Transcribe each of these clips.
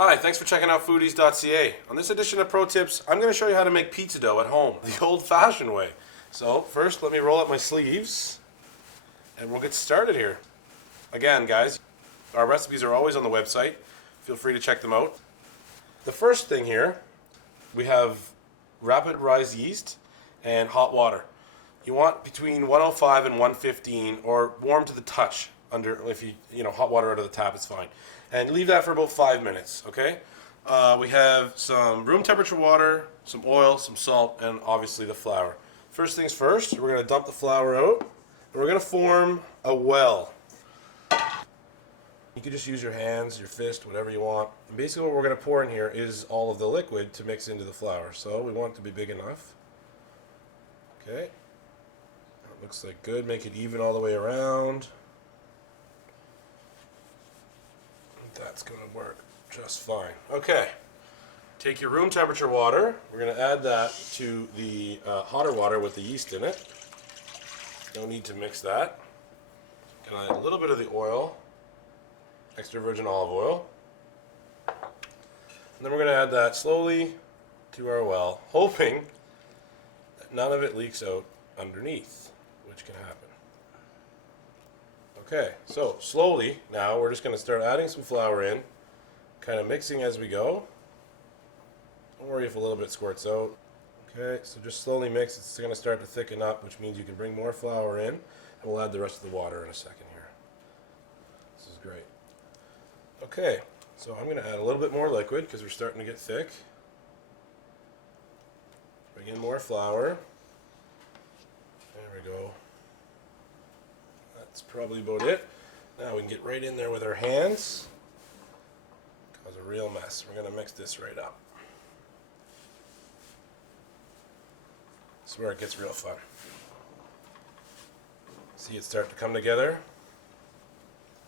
Hi, thanks for checking out foodease.ca. On this edition of Pro Tips, I'm going to show you how to make pizza dough at home, the old-fashioned way. So first, let me roll up my sleeves, and we'll get started here. Again, guys, our recipes are always on the website. Feel free to check them out. The first thing here, we have rapid rise yeast and hot water. You want between 105 and 115, or warm to the touch. If you hot water out of the tap, it's fine. And leave that for about 5 minutes, okay? We have some room temperature water, some oil, some salt, and obviously the flour. First things first, we're going to dump the flour out, and we're going to form a well. You can just use your hands, your fist, whatever you want. And basically what we're going to pour in here is all of the liquid to mix into the flour. So we want it to be big enough. Okay. That looks like good. Make it even all the way around. That's going to work just fine. Okay, take your room temperature water. We're going to add that to the hotter water with the yeast in it. No need to mix that. Going to add a little bit of the oil, extra virgin olive oil. And then we're going to add that slowly to our well, hoping that none of it leaks out underneath, which can happen. Okay, so slowly now we're just going to start adding some flour in, kind of mixing as we go. Don't worry if a little bit squirts out. Okay, so just slowly mix. It's going to start to thicken up, which means you can bring more flour in, and we'll add the rest of the water in a second here. This is great. Okay, so I'm going to add a little bit more liquid because we're starting to get thick. Bring in more flour. There we go. That's probably about it. Now we can get right in there with our hands. Cause a real mess. We're going to mix this right up. This is where it gets real fun. See it start to come together.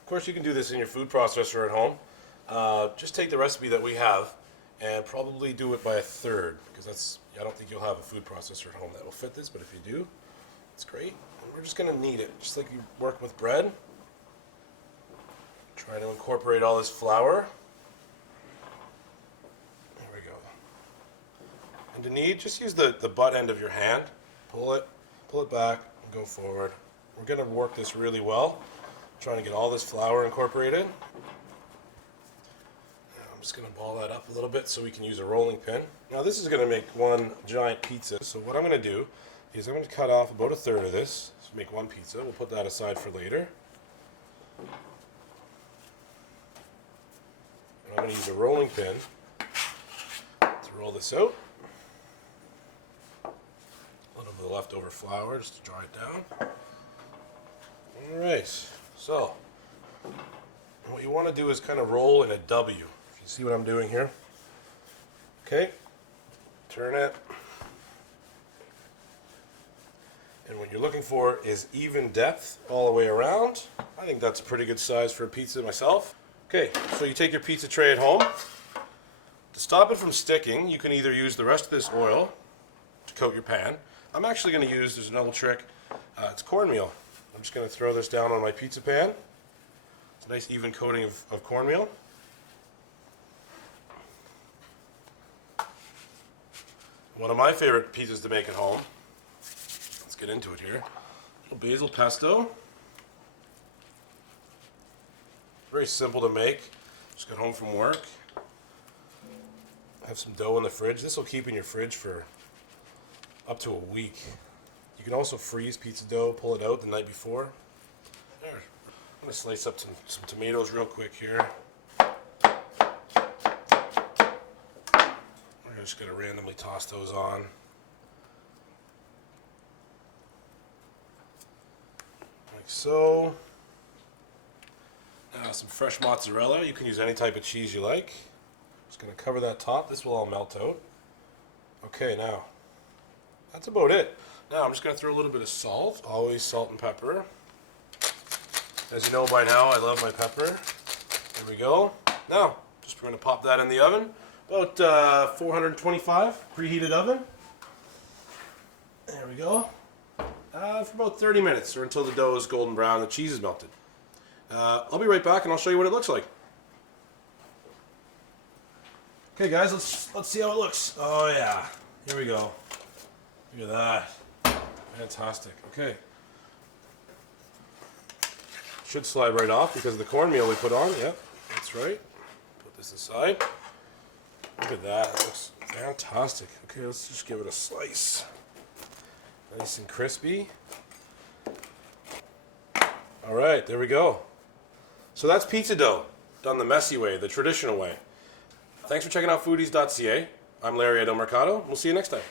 Of course you can do this in your food processor at home. Just take the recipe that we have and probably do it by a third, because I don't think you'll have a food processor at home that will fit this, but if you do, it's great. And we're just going to knead it, just like you work with bread. Try to incorporate all this flour. There we go. And to knead, just use the butt end of your hand. Pull it back, and go forward. We're going to work this really well. Trying to get all this flour incorporated. I'm just going to ball that up a little bit so we can use a rolling pin. Now this is going to make one giant pizza. So what I'm going to do is I'm going to cut off about a third of this to make one pizza. We'll put that aside for later. And I'm going to use a rolling pin to roll this out. A little bit of leftover flour just to dry it down. Alright, so what you want to do is kind of roll in a W. If you see what I'm doing here. Okay, turn it. And what you're looking for is even depth all the way around. I think that's a pretty good size for a pizza myself. Okay, so you take your pizza tray at home. To stop it from sticking, you can either use the rest of this oil to coat your pan. I'm actually going to use, there's another trick, it's cornmeal. I'm just going to throw this down on my pizza pan. It's a nice even coating of cornmeal. One of my favorite pizzas to make at home. Let's get into it here. A little basil pesto. Very simple to make. Just got home from work. Have some dough in the fridge. This will keep in your fridge for up to a week. You can also freeze pizza dough, pull it out the night before. There. I'm going to slice up some tomatoes real quick here. We're just going to randomly toss those on. Like so. Now some fresh mozzarella. You can use any type of cheese you like. Just going to cover that top. This will all melt out. Okay, now that's about it. Now I'm just going to throw a little bit of salt. Always salt and pepper. As you know by now, I love my pepper. There we go. Now, just we're going to pop that in the oven. About 425 preheated oven. There we go. For about 30 minutes, or until the dough is golden brown and the cheese is melted. I'll be right back and I'll show you what it looks like. Okay, guys, let's see how it looks. Oh yeah, here we go. Look at that, fantastic. Okay, should slide right off because of the cornmeal we put on. Yep, that's right. Put this aside. Look at that. That looks fantastic. Okay, let's just give it a slice. Nice and crispy. All right, there we go. So that's pizza dough done the messy way, the traditional way. Thanks for checking out foodease.ca. I'm Larry Mercado. We'll see you next time.